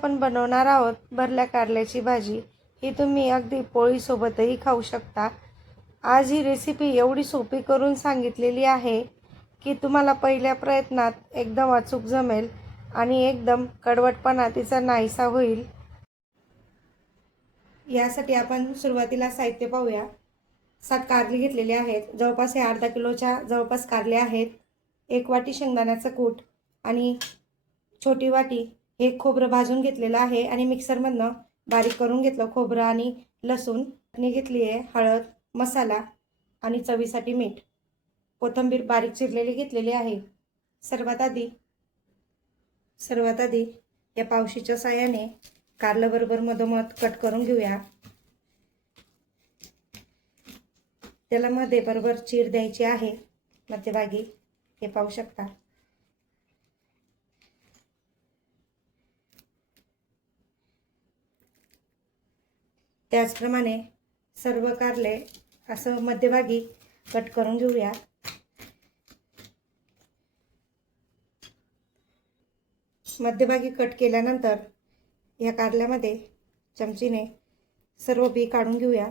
आपण बनवणार आहोत भरल्या कारल्याची भाजी। ही तुम्ही अगदी पोळीसोबतही खाऊ शकता। आज ही रेसिपी एवढी सोपी करून सांगितलेली आहे की तुम्हाला पहिल्या प्रयत्नात एकदम अचूक जमेल आणि एकदम कडवटपणा तिचा नाहीसा होईल। यासाठी आपण सुरुवातीला साहित्य पाहूया। 7 कारली घेतलेली आहेत, जवळपास हे अर्धा किलोच्या जवळपास कारले आहेत। 1 वाटी शेंगदाण्याचं कूट आणि छोटी वाटी हे खोबरं भाजून घेतलेलं आहे आणि मिक्सरमधनं बारीक करून घेतलं खोबरं आणि लसूण। चटणी घेतली आहे, हळद, मसाला आणि चवीसाठी मीठ। कोथिंबीर बारीक चिरलेली घेतलेली आहे। सर्वात आधी या पावशीच्या साहाय्याने कारलं बरोबर मधोमध कट करून घेऊया। त्याला मध्ये बरोबर चीर द्यायची आहे मध्यभागी, हे पाहू शकता। त्याचप्रमाणे सर्व कारले असं मध्यभागी कट करून घेऊया। मध्यभागी कट केल्यानंतर या कारल्यामध्ये चमचीने सर्व बी काढून घेऊया।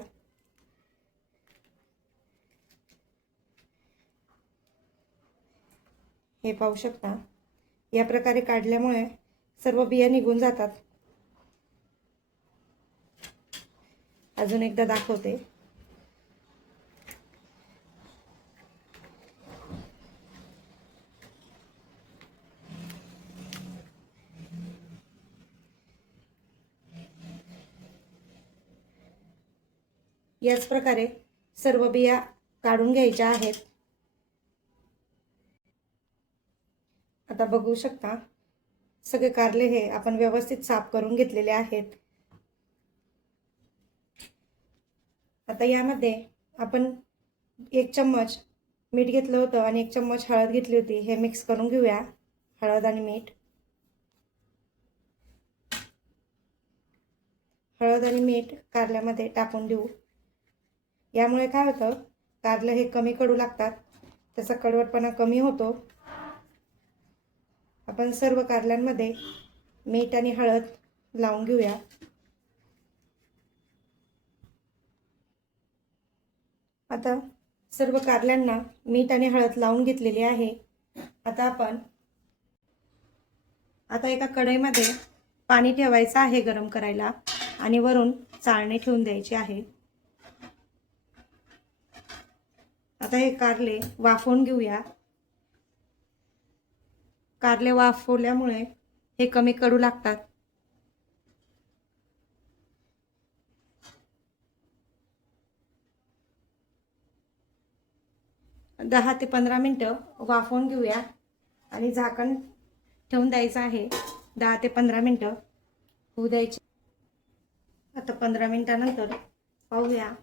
हे पाहू शकता, या प्रकारे काढल्यामुळे सर्व बिया निघून जातात। अजून एकदा दाखवते। याच प्रकारे सर्व बिया काढून घ्यायच्या आहेत। आता बघू शकता, सगळे कारले हे आपण व्यवस्थित साफ करून घेतलेले आहेत। आता यामध्ये आपण 1 चम्मच मीठ घेतलं होतं आणि 1 चम्मच हळद घेतली होती, हे मिक्स करून घेऊया। हळद आणि मीठ, हळद आणि मीठ कारल्यामध्ये टाकून देऊ। यामुळे काय होतं, कारले हे कमी कडू लागतात, त्याचा कडवटपणा कमी होतो। आपण सर्व कारल्यांमध्ये मीठ आणि हळद लावून घेऊया। आता सर्व कारल्यांना मीठ आणि हळद लावून घेतलेली आहे। आता एका कढईमध्ये पाणी ठेवायचं आहे गरम करायला आणि वरून चाळणी ठेवून द्यायची आहे। आता हे कारले वाफवून घेऊया। कारले वाफवल्यामुळे हे कमी कडू लागतात। दहा ते 15 मिनिटं वाफवून घेऊया आणि झाकण ठेवून द्यायचं आहे। 10 ते 15 मिनिटं होऊ द्यायची। आता 15 मिनिटानंतर पाहूया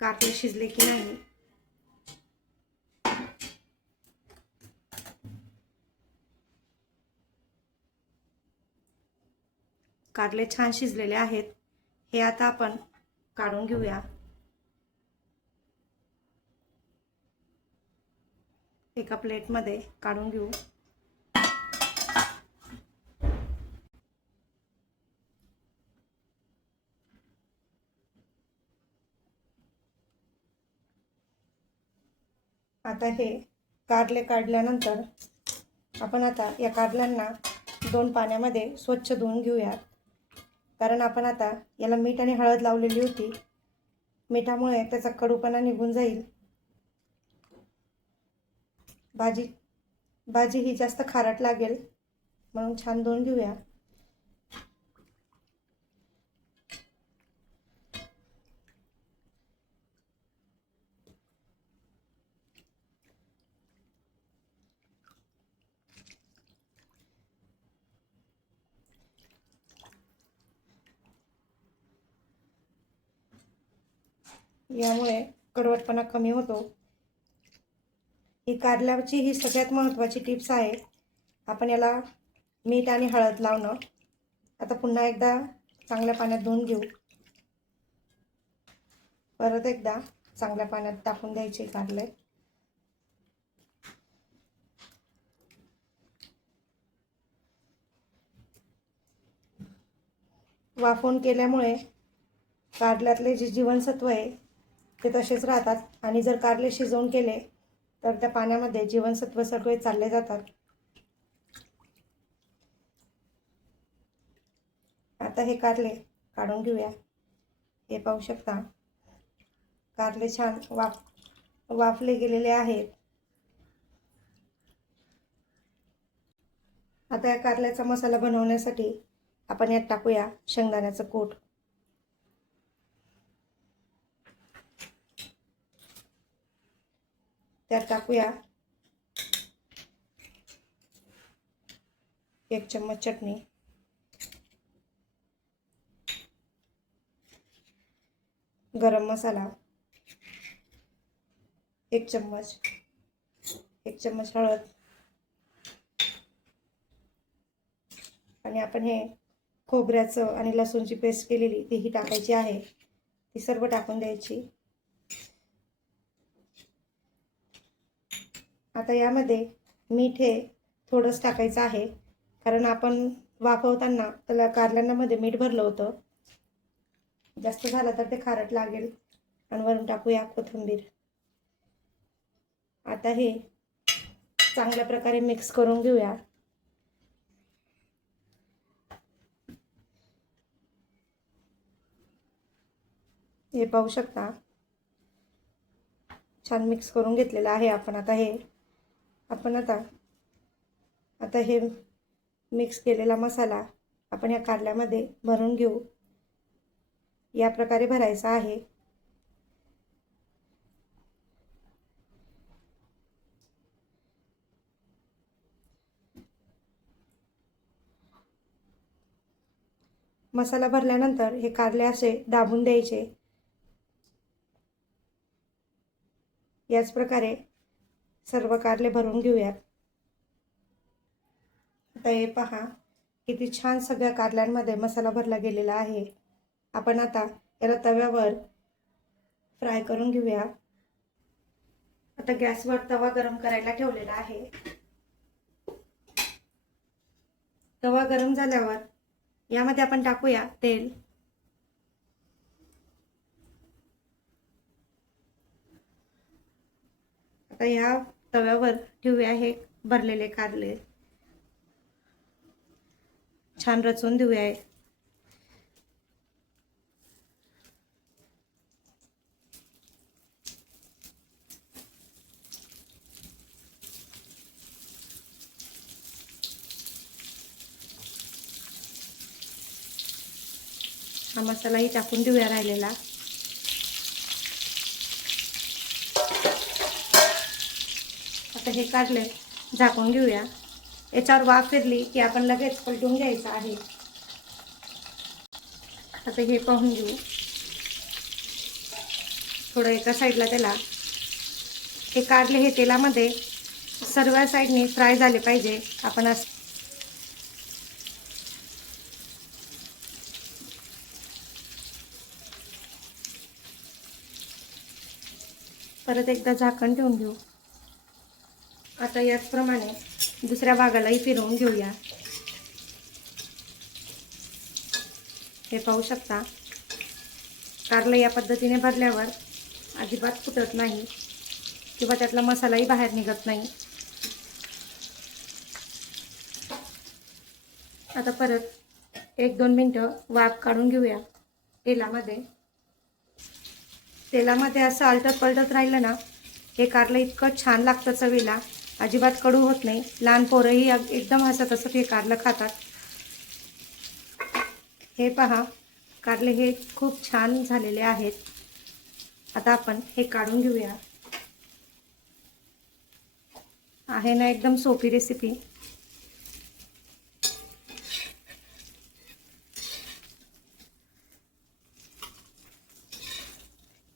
कारले शिजले की नाही। कारले छान शिजलेले आहेत, हे आता आपण काढून घेऊया। एका प्लेटमध्ये काढून घेऊ। आता हे कारले काढल्यानंतर आपण आता या कारल्यांना 2 पाण्यामध्ये स्वच्छ धुवून घेऊयात, कारण आपण आता याला मीठ आणि हळद लावलेली होती। मिठामुळे त्याचा कडूपणा निघून जाईल। भाजी ही जास्त खारट लागेल, म्हणून छान धुवून घेऊया। यामुळे कडवटपणा कमी होतो। ही कारल्याची ही सगळ्यात महत्त्वाची टिप्स आहे, आपण याला मीठ आणि हळद लावणं। आता पुन्हा एकदा चांगल्या पाण्यात धुवून घेऊ। परत एकदा चांगल्या पाण्यात टाकून द्यायचे कारले। वाफवून केल्यामुळे कारल्यातले जे जीवनसत्व आहे ते तसेच राहतात आणि जर कारले शिजवून केले तर त्या पाण्यामध्ये जीवनसत्व सगळे चालले जातात. आता हे कारले काढून घेऊया. हे पाहू शकता कारले छान वाफले गेलेले आहेत. आता या कारल्याचा मसाला बनवण्यासाठी आपण यात टाकूया शेंगदाण्याचं कूट. त्यात टाकूया 1 चम्मच चटणी, गरम मसाला 1 चम्मच, 1 चम्मच हळद आणि आपण हे खोबऱ्याचं आणि लसूणची पेस्ट केलेली तीही टाकायची आहे. ती सर्व टाकून द्यायची. आता यामध्ये मीठ हे थोडंच टाकायचं आहे, कारण आपण वाफवताना त्याला कारल्यांमध्ये मीठ भरलं होतं. जास्त झालं तर ते खारट लागेल. आणि वरून टाकूया कोथिंबीर. आता हे चांगल्या प्रकारे मिक्स करून घेऊया. हे पाहू शकता छान मिक्स करून घेतलेलं आहे आपण. आता हे मिक्स केलेला मसाला आपण या कारल्यामध्ये भरून घेऊ. या प्रकारे भरायचा आहे. मसाला भरल्यानंतर हे कारले असे दाबून द्यायचे. याच प्रकारे सर्व कारले भरून घेऊयात. आता हे पहा किती छान सगळ्या कारल्यांमध्ये मसाला भरला गेलेला आहे. आपण आता याला तव्यावर फ्राय करून घेऊया. आता गॅसवर तवा गरम करायला ठेवलेला आहे. तवा गरम झाल्यावर यामध्ये आपण टाकूया तेल. आता या तव्यावर ठेवूया हे भरलेले कारले. छान रचून देऊया. हा मसालाही टाकून देऊया राहिलेला. आता हे कारले झाकून घेऊया. याच्यावर वाफ फिरली की आपण लगेच पलटून घ्यायचं आहे. आता हे पाहून घेऊ. थोडं एका साईडला त्याला हे कारले हे तेलामध्ये सर्व साईडने फ्राय झाले पाहिजे. आपण परत एकदा झाकण ठेवून घेऊ. आता याचप्रमाणे दुसऱ्या भागालाही फिरवून घेऊया. हे पाहू शकता कारले या पद्धतीने भरल्यावर अजिबात फुटत नाही किंवा त्यातला मसालाही बाहेर निघत नाही. आता परत 1-2 मिनिटं वाफ काढून घेऊया तेलामध्ये असं आलटत पलटत राहिलं ना हे कारलं इतकं छान लागतं चवीला. अजिबात कडू होत नाही. लहान पोरंही एकदम हसत हसत हे कारलं खातात. हे पहा कारले हे खूप छान झालेले आहेत. आता आपण हे काढून घेऊया. आहे ना एकदम सोपी रेसिपी.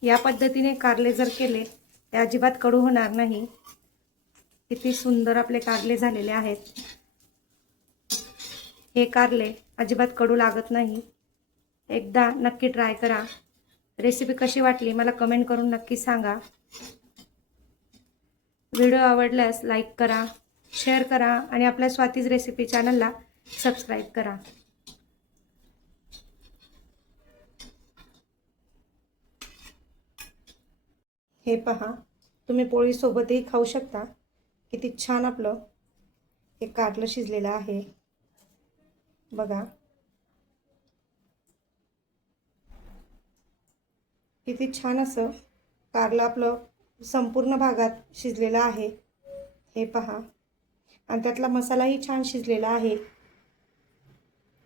या पद्धतीने कारले जर केले ते अजिबात कडू होणार नाही. किती सुंदर आपले कारले झालेले आहेत. हे कारले अजिबात कडू लागत नाही. एकदा नक्की ट्राय करा. रेसिपी कशी वाटली मला कमेंट करून नक्की सांगा. व्हिडिओ आवडल्यास लाईक करा, शेअर करा आणि आपल्या स्वातीज रेसिपी चॅनलला सबस्क्राईब करा. हे पहा, तुम्ही पोळीसोबतही खाऊ शकता. किती छान आपलं हे कारलं शिजलेलं आहे बघा. किती छान असं कारलं आपलं संपूर्ण भागात शिजलेलं आहे. हे पहा, आणि त्यातला मसालाही छान शिजलेला आहे.